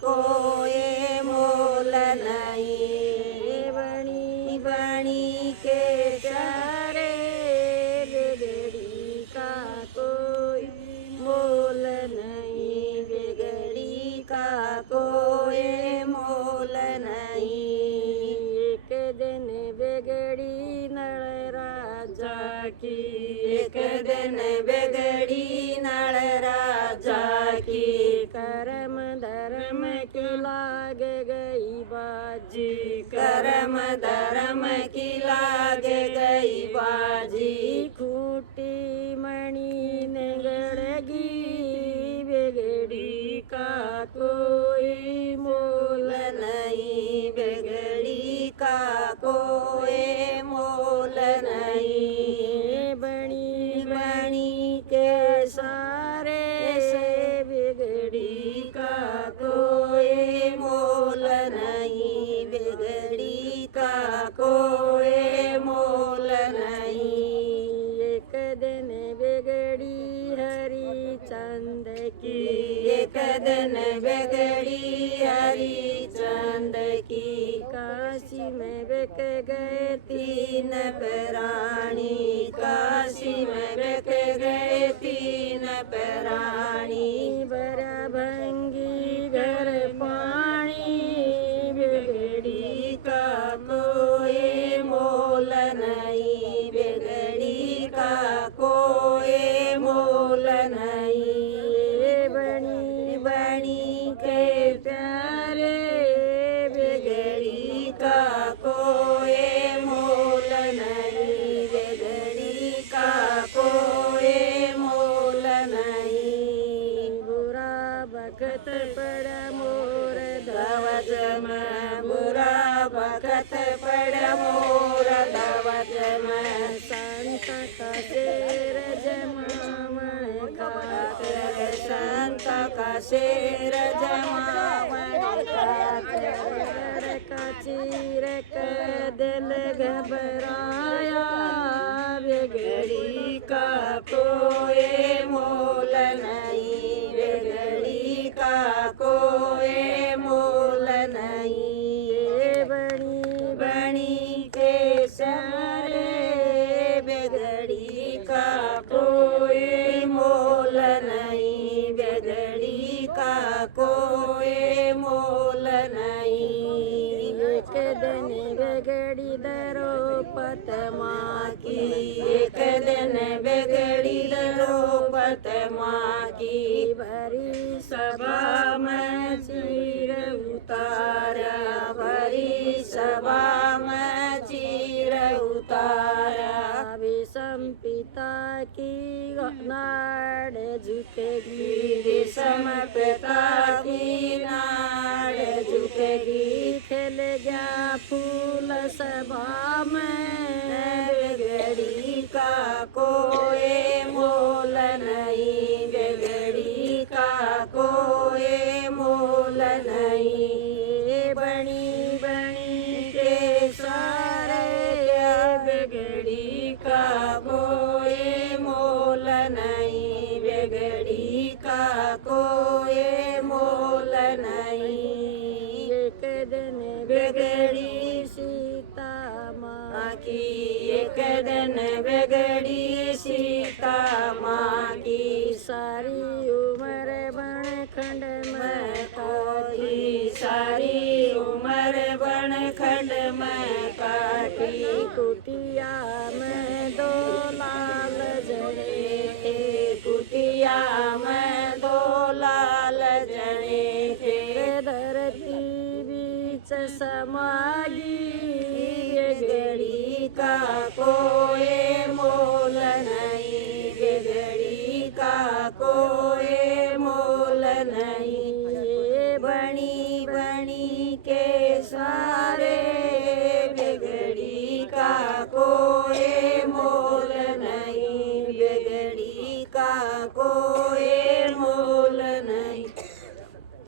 कोई मोल नहीं। बनी बनी के चारे बिगड़ी का कोई मोल नहीं। बिगड़ी का कोई मोल नहीं। एक दिन बिगड़ी नल राजा की। एक दिन बिगड़ी नल राजा की। कर्म धर्म की लाग गई बाजी। कर्म धर्म की लाग गई बाजी। खूटी मणि निगड़गी बिगड़ी का कोई मोल नहीं। बिगड़ी का कोई मोल नहीं। बनी बनी के सारे से बिगड़ी का कोई मोल नहीं। बिगड़ी का कोई मोल नहीं। एक दिन बिगड़ी हरी चंद की। एक दिन बिगड़ी हरी चंद की। काशी में बिक गए 3 प्राणी। काशी में बिक गए 3 प्राणी। बरा भंगी घर पानी बिगड़ी का कोई मोल नहीं। बिगड़ी का कोई मोल नहीं। बनी बनी के प्यारे बिगड़ी का कोई मोल नहीं। बिगड़ी का कोई मोल नहीं। बुरा बखत पड़ा मोर धवज में। बुरा बखत पड़ा मोर धवज में। संत का शेर जमावण खातिर। संत का शेर जमावण खातिर। का चीर का दिल घबराया बिगड़ी का कोई मोल नहीं। बिगड़ी का कोई मोल नहीं। बनी बनी के सारे बिगड़ी का कोई मोल नहीं। बिगड़ी का कोई मोल नहीं। एक दिन बिगड़ी द्रौपद माँ की। एक दिन बिगड़ी द्रौपद माँ की। भरी सभा में चीर उतारा। भरी सभा में चीर उतारा। विषम पिता की नाड़ झुकेगी। विषम पिता की नाड़ झुकेगी। खिल गया फूल सभा में बिगड़ी का कोई मोल नहीं। बिगड़ी का कोई मोल नहीं। बनी बनी के सारे बिगड़ी का कोई मोल नहीं। बिगड़ी का कोई मोल नहीं। एक दिन बिगड़ी सीता माँ की। एक दिन बिगड़ी सीता माँ की। सारी उम्र बन खंड में काटी। सारी उम्र बन खंड में काटी। कुटिया में 2 लाल जने थे। कुटिया में 2 लाल जने थे। धरती बीच समागी बिगड़ी का को